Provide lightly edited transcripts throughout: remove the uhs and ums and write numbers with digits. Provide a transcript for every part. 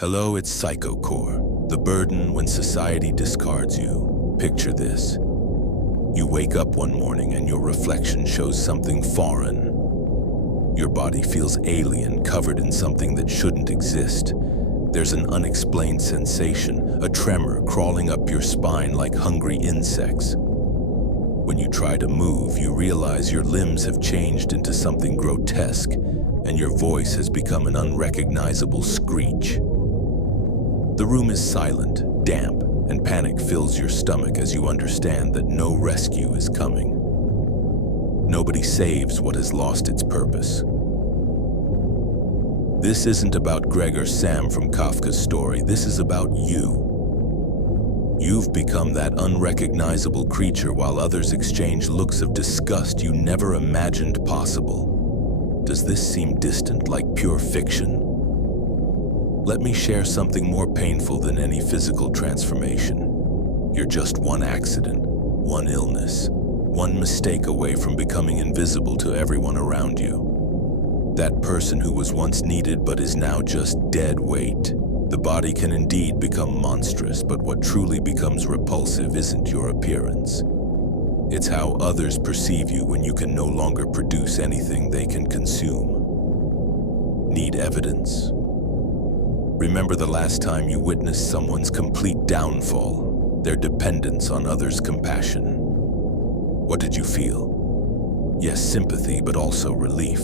Hello, it's Psychocore, the burden when society discards you. Picture this. You wake up one morning and your reflection shows something foreign. Your body feels alien, covered in something that shouldn't exist. There's an unexplained sensation, a tremor crawling up your spine like hungry insects. When you try to move, you realize your limbs have changed into something grotesque, and your voice has become an unrecognizable screech. The room is silent, damp, and panic fills your stomach as you understand that no rescue is coming. Nobody saves what has lost its purpose. This isn't about Greg or Sam from Kafka's story. This is about you. You've become that unrecognizable creature while others exchange looks of disgust you never imagined possible. Does this seem distant, like pure fiction? Let me share something more painful than any physical transformation. You're just one accident, one illness, one mistake away from becoming invisible to everyone around you. That person who was once needed but is now just dead weight. The body can indeed become monstrous, but what truly becomes repulsive isn't your appearance. It's how others perceive you when you can no longer produce anything they can consume. Need evidence? Remember the last time you witnessed someone's complete downfall, their dependence on others' compassion. What did you feel? Yes, sympathy, but also relief.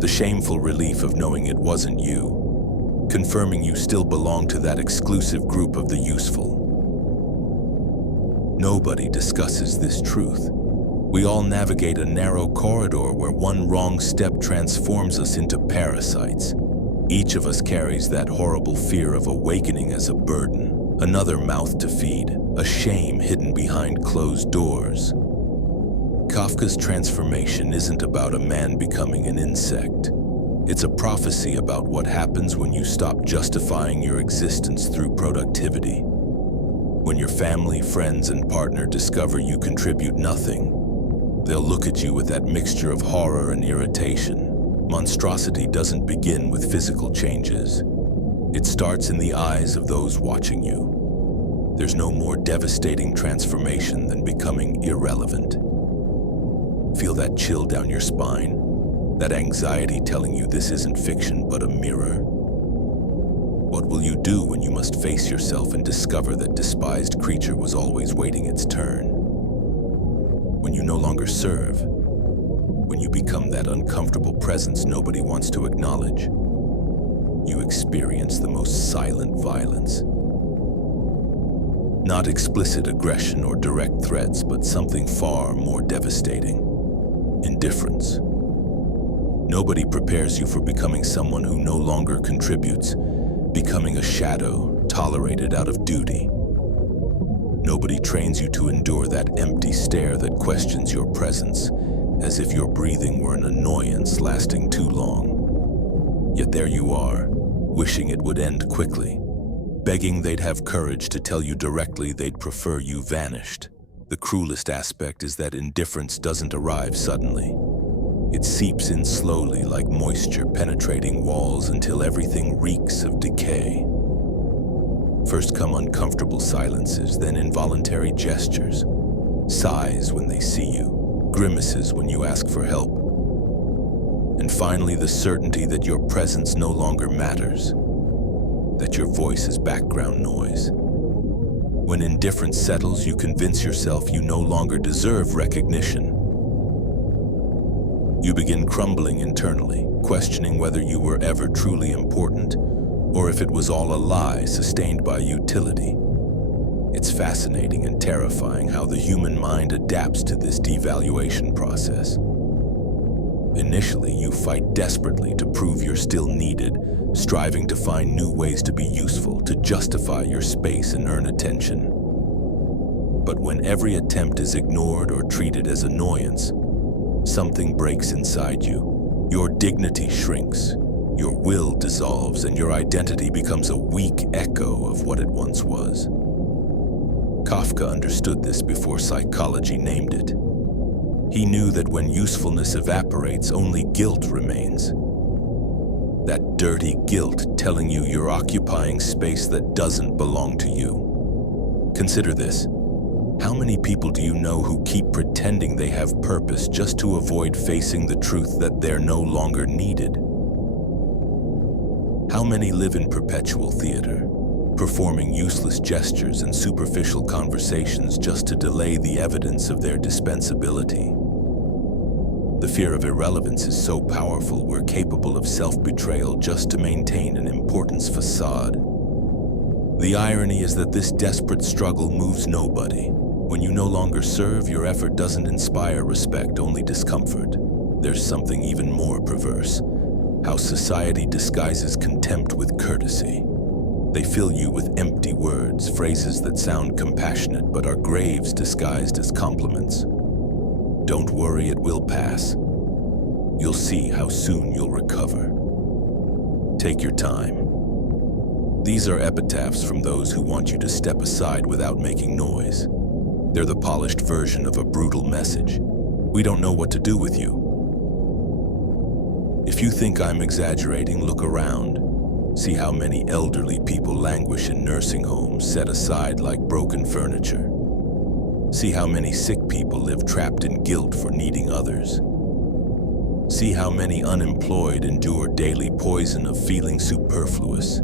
The shameful relief of knowing it wasn't you, confirming you still belong to that exclusive group of the useful. Nobody discusses this truth. We all navigate a narrow corridor where one wrong step transforms us into parasites. Each of us carries that horrible fear of awakening as a burden, another mouth to feed, a shame hidden behind closed doors. Kafka's transformation isn't about a man becoming an insect. It's a prophecy about what happens when you stop justifying your existence through productivity. When your family, friends, and partner discover you contribute nothing, they'll look at you with that mixture of horror and irritation. Monstrosity doesn't begin with physical changes. It starts in the eyes of those watching you. There's no more devastating transformation than becoming irrelevant. Feel that chill down your spine, that anxiety telling you this isn't fiction but a mirror. What will you do when you must face yourself and discover that despised creature was always waiting its turn? When you no longer serve, when you become that uncomfortable presence nobody wants to acknowledge, you experience the most silent violence. Not explicit aggression or direct threats, but something far more devastating: indifference. Nobody prepares you for becoming someone who no longer contributes, becoming a shadow, tolerated out of duty. Nobody trains you to endure that empty stare that questions your presence, as if your breathing were an annoyance lasting too long. Yet there you are, wishing it would end quickly, begging they'd have courage to tell you directly they'd prefer you vanished. The cruelest aspect is that indifference doesn't arrive suddenly. It seeps in slowly like moisture penetrating walls until everything reeks of decay. First come uncomfortable silences, then involuntary gestures, sighs when they see you, grimaces when you ask for help, and finally the certainty that your presence no longer matters, that your voice is background noise. When indifference settles, you convince yourself you no longer deserve recognition. You begin crumbling internally, questioning whether you were ever truly important, or if it was all a lie sustained by utility. It's fascinating and terrifying how the human mind adapts to this devaluation process. Initially, you fight desperately to prove you're still needed, striving to find new ways to be useful, to justify your space and earn attention. But when every attempt is ignored or treated as annoyance, something breaks inside you. Your dignity shrinks, your will dissolves, and your identity becomes a weak echo of what it once was. Kafka understood this before psychology named it. He knew that when usefulness evaporates, only guilt remains. That dirty guilt telling you you're occupying space that doesn't belong to you. Consider this. How many people do you know who keep pretending they have purpose just to avoid facing the truth that they're no longer needed? How many live in perpetual theater, performing useless gestures and superficial conversations just to delay the evidence of their dispensability? The fear of irrelevance is so powerful we're capable of self-betrayal just to maintain an importance facade. The irony is that this desperate struggle moves nobody. When you no longer serve, your effort doesn't inspire respect, only discomfort. There's something even more perverse. How society disguises contempt with courtesy. They fill you with empty words, phrases that sound compassionate but are graves disguised as compliments. Don't worry, it will pass. You'll see how soon you'll recover. Take your time. These are epitaphs from those who want you to step aside without making noise. They're the polished version of a brutal message. We don't know what to do with you. If you think I'm exaggerating, look around. See how many elderly people languish in nursing homes set aside like broken furniture. See how many sick people live trapped in guilt for needing others. See how many unemployed endure daily poison of feeling superfluous.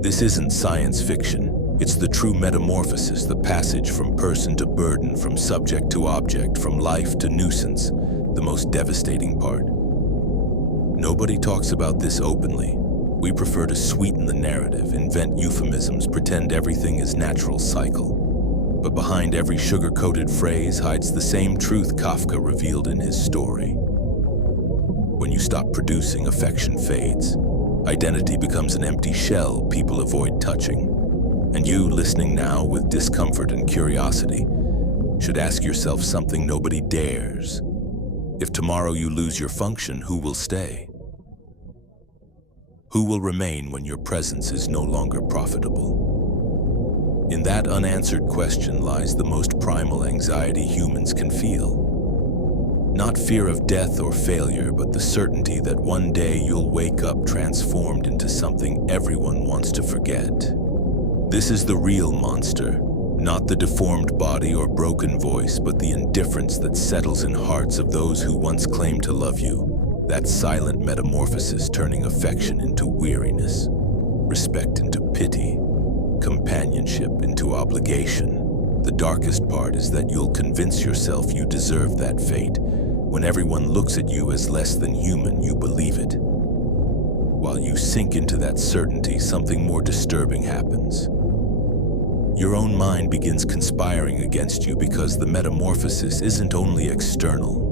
This isn't science fiction. It's the true metamorphosis, the passage from person to burden, from subject to object, from life to nuisance, the most devastating part. Nobody talks about this openly. We prefer to sweeten the narrative, invent euphemisms, pretend everything is natural cycle. But behind every sugar-coated phrase hides the same truth Kafka revealed in his story. When you stop producing, affection fades. Identity becomes an empty shell people avoid touching. And you, listening now with discomfort and curiosity, should ask yourself something nobody dares. If tomorrow you lose your function, who will stay? Who will remain when your presence is no longer profitable? In that unanswered question lies the most primal anxiety humans can feel. Not fear of death or failure, but the certainty that one day you'll wake up transformed into something everyone wants to forget. This is the real monster, not the deformed body or broken voice, but the indifference that settles in hearts of those who once claimed to love you. That silent metamorphosis turning affection into weariness, respect into pity, companionship into obligation. The darkest part is that you'll convince yourself you deserve that fate. When everyone looks at you as less than human, you believe it. While you sink into that certainty, something more disturbing happens. Your own mind begins conspiring against you because the metamorphosis isn't only external.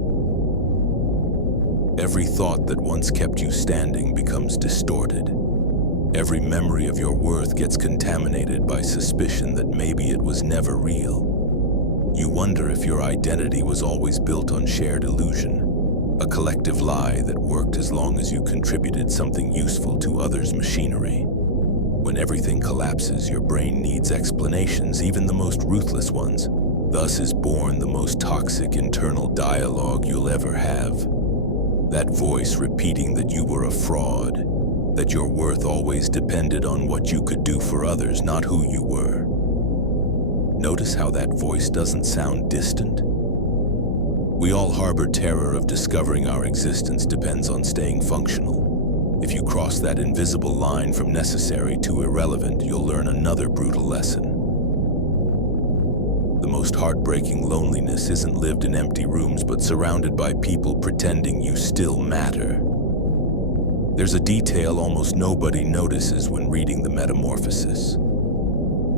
Every thought that once kept you standing becomes distorted. Every memory of your worth gets contaminated by suspicion that maybe it was never real. You wonder if your identity was always built on shared illusion, a collective lie that worked as long as you contributed something useful to others' machinery. When everything collapses, your brain needs explanations, even the most ruthless ones. Thus is born the most toxic internal dialogue you'll ever have. That voice repeating that you were a fraud, that your worth always depended on what you could do for others, not who you were. Notice how that voice doesn't sound distant? We all harbor terror of discovering our existence depends on staying functional. If you cross that invisible line from necessary to irrelevant, you'll learn another brutal lesson. The most heartbreaking loneliness isn't lived in empty rooms, but surrounded by people pretending you still matter. There's a detail almost nobody notices when reading the metamorphosis.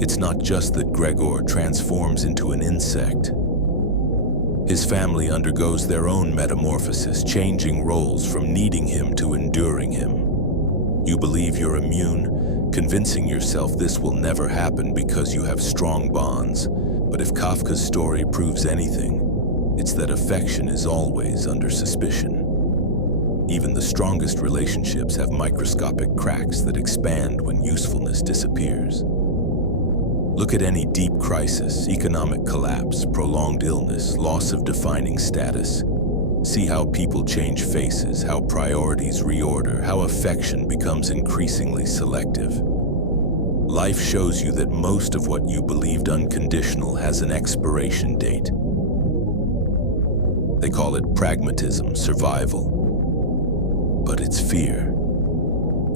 It's not just that Gregor transforms into an insect. His family undergoes their own metamorphosis, changing roles from needing him to enduring him. You believe you're immune, convincing yourself this will never happen because you have strong bonds. But if Kafka's story proves anything, it's that affection is always under suspicion. Even the strongest relationships have microscopic cracks that expand when usefulness disappears. Look at any deep crisis, economic collapse, prolonged illness, loss of defining status. See how people change faces, how priorities reorder, how affection becomes increasingly selective. Life shows you that most of what you believed unconditional has an expiration date. They call it pragmatism, survival. But it's fear.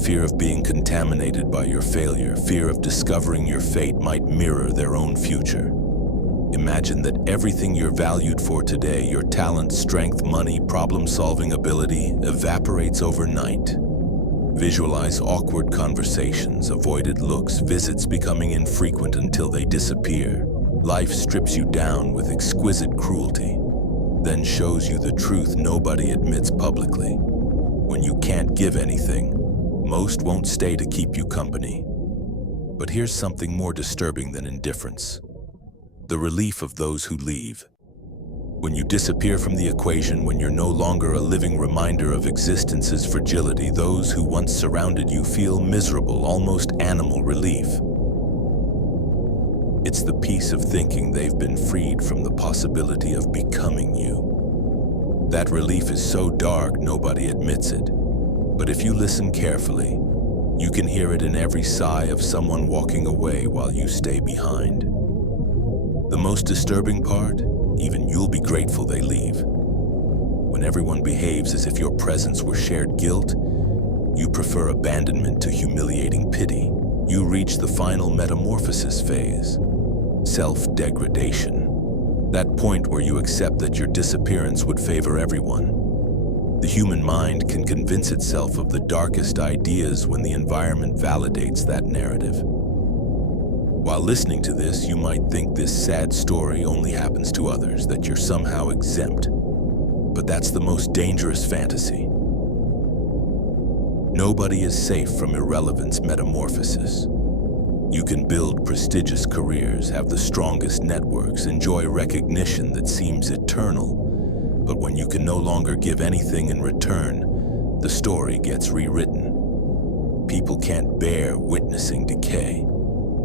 Fear of being contaminated by your failure, fear of discovering your fate might mirror their own future. Imagine that everything you're valued for today, your talent, strength, money, problem-solving ability, evaporates overnight. Visualize awkward conversations, avoided looks, visits becoming infrequent until they disappear. Life strips you down with exquisite cruelty, then shows you the truth nobody admits publicly. When you can't give anything, most won't stay to keep you company. But here's something more disturbing than indifference: the relief of those who leave. When you disappear from the equation, when you're no longer a living reminder of existence's fragility, those who once surrounded you feel miserable, almost animal relief. It's the peace of thinking they've been freed from the possibility of becoming you. That relief is so dark nobody admits it. But if you listen carefully, you can hear it in every sigh of someone walking away while you stay behind. The most disturbing part? Even you'll be grateful they leave. When everyone behaves as if your presence were shared guilt, you prefer abandonment to humiliating pity. You reach the final metamorphosis phase, self-degradation. That point where you accept that your disappearance would favor everyone. The human mind can convince itself of the darkest ideas when the environment validates that narrative. While listening to this, you might think this sad story only happens to others, that you're somehow exempt. But that's the most dangerous fantasy. Nobody is safe from irrelevance metamorphosis. You can build prestigious careers, have the strongest networks, enjoy recognition that seems eternal. But when you can no longer give anything in return, the story gets rewritten. People can't bear witnessing decay.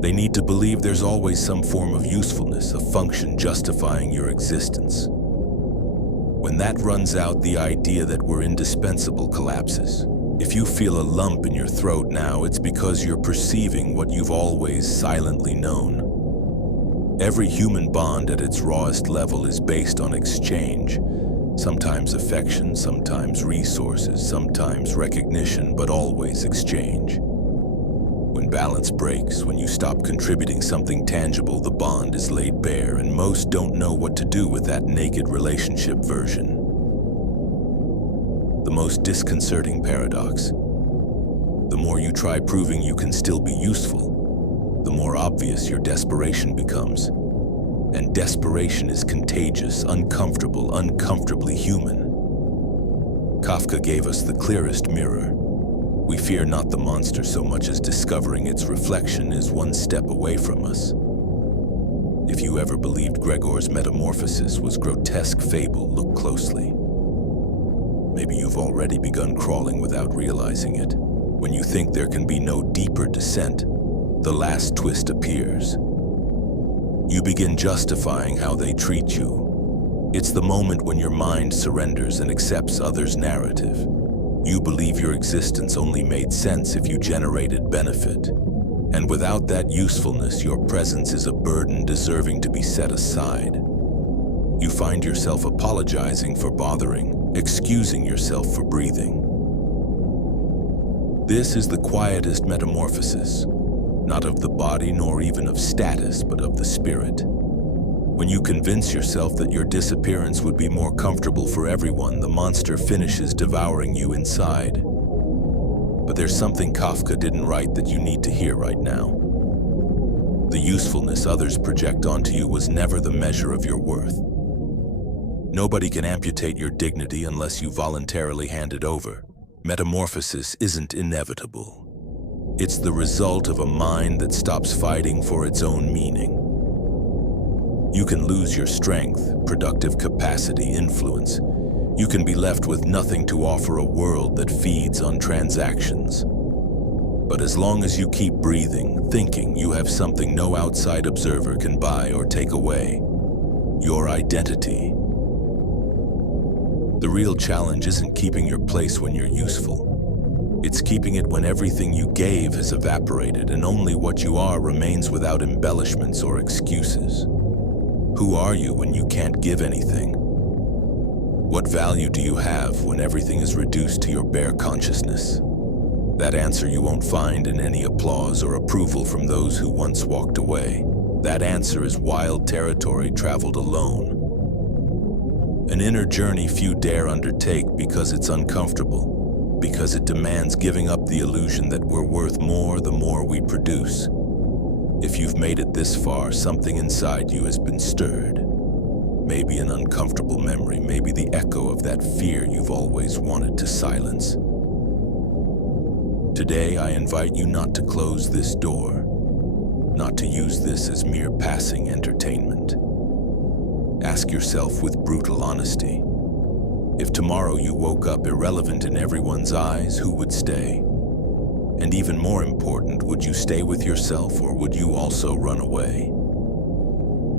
They need to believe there's always some form of usefulness, a function justifying your existence. When that runs out, the idea that we're indispensable collapses. If you feel a lump in your throat now, it's because you're perceiving what you've always silently known. Every human bond at its rawest level is based on exchange. Sometimes affection, sometimes resources, sometimes recognition, but always exchange. When balance breaks, when you stop contributing something tangible, the bond is laid bare, and most don't know what to do with that naked relationship version. The most disconcerting paradox: the more you try proving you can still be useful, the more obvious your desperation becomes. And desperation is contagious, uncomfortable, uncomfortably human. Kafka gave us the clearest mirror. We fear not the monster so much as discovering its reflection is one step away from us. If you ever believed Gregor's metamorphosis was grotesque fable, look closely. Maybe you've already begun crawling without realizing it. When you think there can be no deeper descent, the last twist appears. You begin justifying how they treat you. It's the moment when your mind surrenders and accepts others' narrative. You believe your existence only made sense if you generated benefit. And without that usefulness, your presence is a burden deserving to be set aside. You find yourself apologizing for bothering, excusing yourself for breathing. This is the quietest metamorphosis, not of the body nor even of status, but of the spirit. When you convince yourself that your disappearance would be more comfortable for everyone, the monster finishes devouring you inside. But there's something Kafka didn't write that you need to hear right now. The usefulness others project onto you was never the measure of your worth. Nobody can amputate your dignity unless you voluntarily hand it over. Metamorphosis isn't inevitable. It's the result of a mind that stops fighting for its own meaning. You can lose your strength, productive capacity, influence. You can be left with nothing to offer a world that feeds on transactions. But as long as you keep breathing, thinking, you have something no outside observer can buy or take away: your identity. The real challenge isn't keeping your place when you're useful. It's keeping it when everything you gave has evaporated and only what you are remains without embellishments or excuses. Who are you when you can't give anything? What value do you have when everything is reduced to your bare consciousness? That answer you won't find in any applause or approval from those who once walked away. That answer is wild territory traveled alone. An inner journey few dare undertake because it's uncomfortable, because it demands giving up the illusion that we're worth more the more we produce. If you've made it this far, something inside you has been stirred. Maybe an uncomfortable memory, maybe the echo of that fear you've always wanted to silence. Today, I invite you not to close this door, not to use this as mere passing entertainment. Ask yourself with brutal honesty, if tomorrow you woke up irrelevant in everyone's eyes, who would stay? And even more important, would you stay with yourself or would you also run away?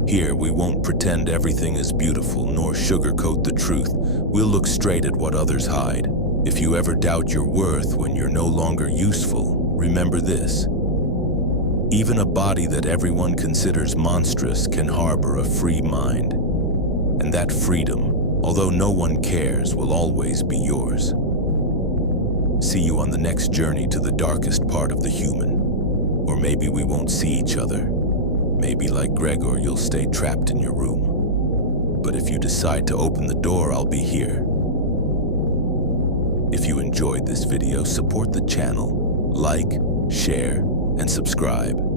Here, we won't pretend everything is beautiful nor sugarcoat the truth. We'll look straight at what others hide. If you ever doubt your worth when you're no longer useful, remember this. Even a body that everyone considers monstrous can harbor a free mind. And that freedom, although no one cares, will always be yours. See you on the next journey to the darkest part of the human. Or maybe we won't see each other. Maybe like Gregor, you'll stay trapped in your room. But if you decide to open the door, I'll be here. If you enjoyed this video, support the channel, like, share, and subscribe.